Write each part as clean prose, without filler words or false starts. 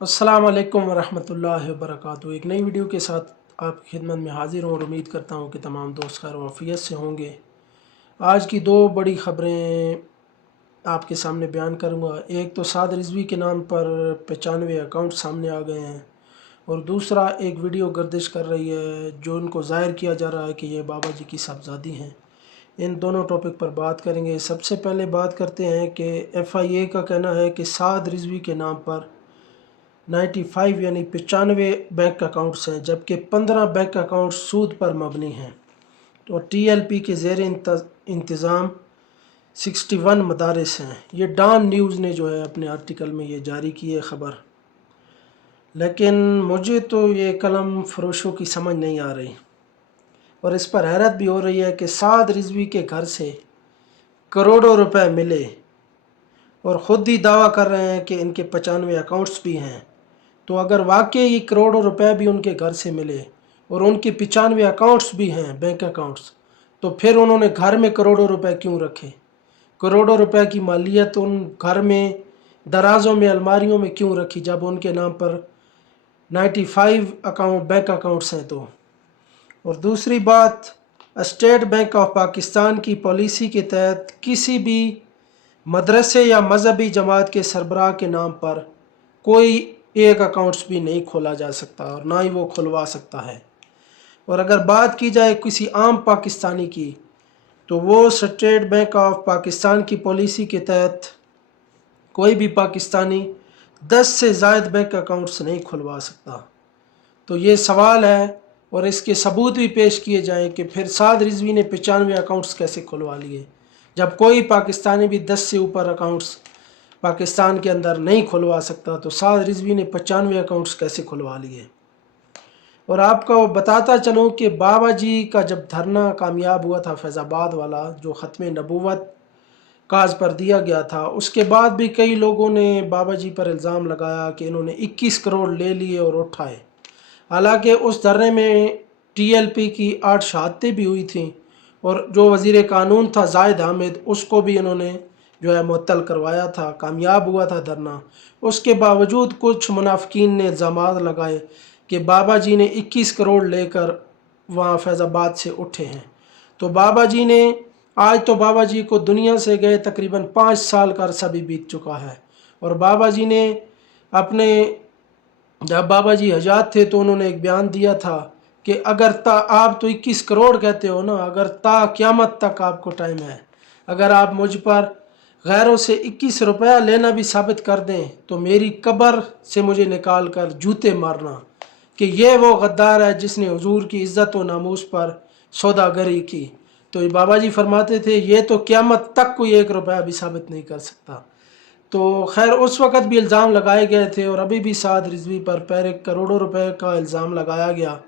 अस्सलाम वालेकुम वरहमतुल्लाहि वबरकातुहू। एक नई वीडियो के साथ आपकी खिदमत में हाजिर हूँ और उम्मीद करता हूँ कि तमाम दोस्त खैर वाफियत से होंगे। आज की दो बड़ी ख़बरें आपके सामने बयान करूँगा। एक तो साद रिजवी के नाम पर 95 अकाउंट सामने आ गए हैं और दूसरा एक वीडियो गर्दिश कर रही है जो उनको ज़ाहिर किया जा रहा है कि ये बाबा जी की साहबजादी हैं। इन दोनों टॉपिक पर बात करेंगे। सबसे पहले बात करते हैं कि FIA का कहना है कि साद रिजवी के नाम पर 95 यानी 95 बैंक अकाउंट्स हैं, जबकि 15 बैंक अकाउंट सूद पर मबनी हैं। तो TLP के ज़ेर इंतज़ाम 61 मदारिस हैं। ये डॉन न्यूज़ ने जो है अपने आर्टिकल में ये जारी की है ख़बर। लेकिन मुझे तो ये कलम फरोशों की समझ नहीं आ रही और इस पर हैरत भी हो रही है कि साद रिजवी के घर से करोड़ों रुपए मिले और ख़ुद ही दावा कर रहे हैं कि इनके 95 अकाउंट्स भी हैं। तो अगर वाकई करोड़ों रुपए भी उनके घर से मिले और उनके 95 अकाउंट्स भी हैं बैंक अकाउंट्स, तो फिर उन्होंने घर में करोड़ों रुपए क्यों रखे? करोड़ों रुपए की मालियत उन घर में दराज़ों में अलमारियों में क्यों रखी जब उनके नाम पर 95 अकाउंट बैंक अकाउंट्स हैं? तो और दूसरी बात, स्टेट बैंक ऑफ पाकिस्तान की पॉलिसी के तहत किसी भी मदरसे या मजहबी जमात के सरबराह के नाम पर कोई एक अकाउंट्स भी नहीं खोला जा सकता और ना ही वो खुलवा सकता है। और अगर बात की जाए किसी आम पाकिस्तानी की, तो वो स्टेट बैंक ऑफ पाकिस्तान की पॉलिसी के तहत कोई भी पाकिस्तानी 10 से ज़ायद बैंक अकाउंट्स नहीं खुलवा सकता। तो ये सवाल है और इसके सबूत भी पेश किए जाएं कि फिर साद रिजवी ने 95 अकाउंट्स कैसे खुलवा लिए, जब कोई पाकिस्तानी भी 10 से ऊपर अकाउंट्स पाकिस्तान के अंदर नहीं खुलवा सकता, तो साद रिजवी ने 95 अकाउंट्स कैसे खुलवा लिए। और आपको बताता चलूँ कि बाबा जी का जब धरना कामयाब हुआ था फैज़ाबाद वाला, जो ख़त्म नबूवत काज पर दिया गया था, उसके बाद भी कई लोगों ने बाबा जी पर इल्ज़ाम लगाया कि इन्होंने 21 करोड़ ले लिए और उठाए। हालांकि उस धरने में TLP की 8 शहादतें भी हुई थीं और जो वज़ीर कानून था जाहिद हामिद, उसको भी इन्होंने जो है मुअत्तल करवाया था। कामयाब हुआ था धरना। उसके बावजूद कुछ मुनाफिकीन ने इल्ज़ामात लगाए कि बाबा जी ने 21 करोड़ लेकर वहाँ फैज़ाबाद से उठे हैं। तो बाबा जी ने आज तो बाबा जी को दुनिया से गए तकरीबन 5 साल का अरसा भी बीत चुका है और बाबा जी ने अपने जब बाबा जी हयात थे तो उन्होंने एक बयान दिया था कि अगर आप तो 21 करोड़ कहते हो ना, अगर क़यामत तक आपको टाइम है, अगर आप मुझ पर गैरों से 21 रुपया लेना भी साबित कर दें तो मेरी कब्र से मुझे निकाल कर जूते मारना कि ये वो गद्दार है जिसने हुजूर की इज़्ज़त व नामूस पर सौदागरी की। तो बाबा जी फरमाते थे ये तो क़यामत तक कोई 1 रुपया भी साबित नहीं कर सकता। तो खैर उस वक़्त भी इल्ज़ाम लगाए गए थे और अभी भी साद रिजवी पर पहले करोड़ों रुपए का इल्ज़ाम लगाया गया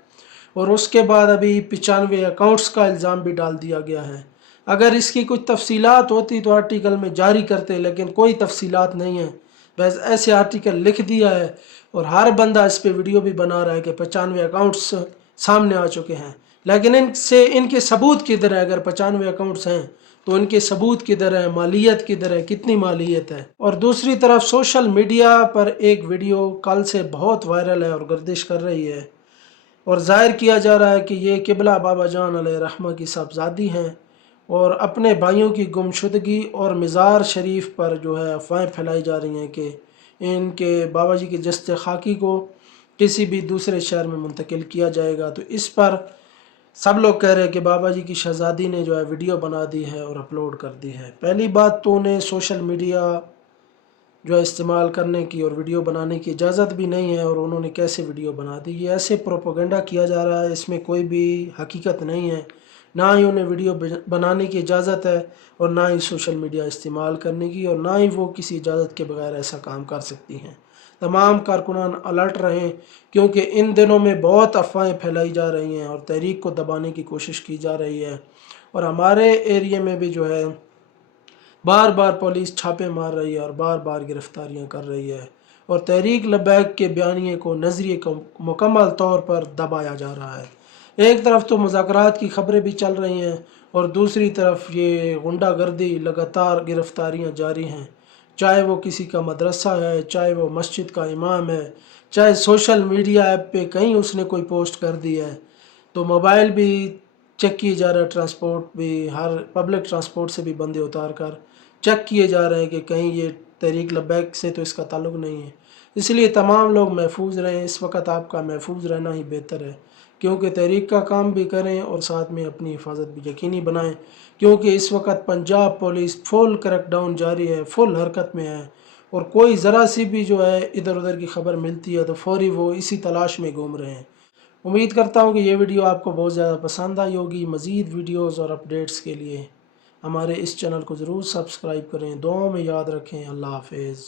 और उसके बाद अभी 95 अकाउंट्स का इल्ज़ाम भी डाल दिया गया है। अगर इसकी कुछ तफसीलात होती तो आर्टिकल में जारी करते, लेकिन कोई तफसीलात नहीं है। बस ऐसे आर्टिकल लिख दिया है और हर बंदा इस पे वीडियो भी बना रहा है कि 95 अकाउंट्स सामने आ चुके हैं, लेकिन इनके सबूत किधर है? अगर 95 अकाउंट्स हैं तो इनके सबूत किधर है? मालियत किधर है? कितनी मालियत है? और दूसरी तरफ सोशल मीडिया पर एक वीडियो कल से बहुत वायरल है और गर्दिश कर रही है और ज़ाहिर किया जा रहा है कि ये किबला बाबा जान अलैहि रहमा की साहबजादी हैं और अपने भाइयों की गुमशुदगी और मज़ार शरीफ पर जो है अफवाहें फैलाई जा रही हैं कि इनके बाबा जी के जस्ते खाकी को किसी भी दूसरे शहर में मुंतकिल किया जाएगा। तो इस पर सब लोग कह रहे हैं कि बाबा जी की शहज़ादी ने जो है वीडियो बना दी है और अपलोड कर दी है। पहली बात तो उन्हें सोशल मीडिया जो है इस्तेमाल करने की और वीडियो बनाने की इजाज़त भी नहीं है और उन्होंने कैसे वीडियो बना दी? ये ऐसे प्रोपोगंडा किया जा रहा है, इसमें कोई भी हकीकत नहीं है। ना ही उन्हें वीडियो बनाने की इजाज़त है और ना ही सोशल मीडिया इस्तेमाल करने की, और ना ही वो किसी इजाज़त के बगैर ऐसा काम कर सकती हैं। तमाम कारकुनान अलर्ट रहें क्योंकि इन दिनों में बहुत अफवाहें फैलाई जा रही हैं और तहरीक को दबाने की कोशिश की जा रही है और हमारे एरिया में भी जो है बार बार पुलिस छापे मार रही है और बार बार गिरफ्तारियां कर रही है और तहरीक लबैक के बयानिए को नज़रिए को मुकम्मल तौर पर दबाया जा रहा है। एक तरफ तो मुज़ाकरात की ख़बरें भी चल रही हैं और दूसरी तरफ ये गुंडागर्दी लगातार गिरफ्तारियां जारी हैं, چاہے وہ کسی کا مدرسہ ہے، چاہے وہ مسجد کا امام ہے، چاہے سوشل میڈیا ایپ پہ کہیں اس نے کوئی پوسٹ کر دی ہے تو موبائل بھی چیک کیے جا رہا ہے، ٹرانسپورٹ بھی، ہر پبلک ٹرانسپورٹ سے بھی بندے اتار کر چیک کیے جا رہے ہیں کہ کہیں یہ تحریک لبیک سے تو اس کا تعلق نہیں ہے۔ اس لیے تمام لوگ محفوظ رہیں، اس وقت آپ کا محفوظ رہنا ہی بہتر ہے، کیونکہ تحریک کا کام بھی کریں اور ساتھ میں اپنی حفاظت بھی یقینی بنائیں، کیونکہ اس وقت پنجاب پولیس فل کریک ڈاؤن جاری ہے، فل حرکت میں ہے، اور کوئی ذرا سی بھی جو ہے ادھر ادھر کی خبر ملتی ہے تو فوری وہ اسی تلاش میں گھوم رہے ہیں۔ امید کرتا ہوں کہ یہ ویڈیو آپ کو بہت زیادہ پسند آئی ہوگی۔ مزید ویڈیوز اور اپڈیٹس کے لیے ہمارے اس چینل کو ضرور سبسکرائب کریں، دعاؤں میں یاد رکھیں۔ اللہ حافظ۔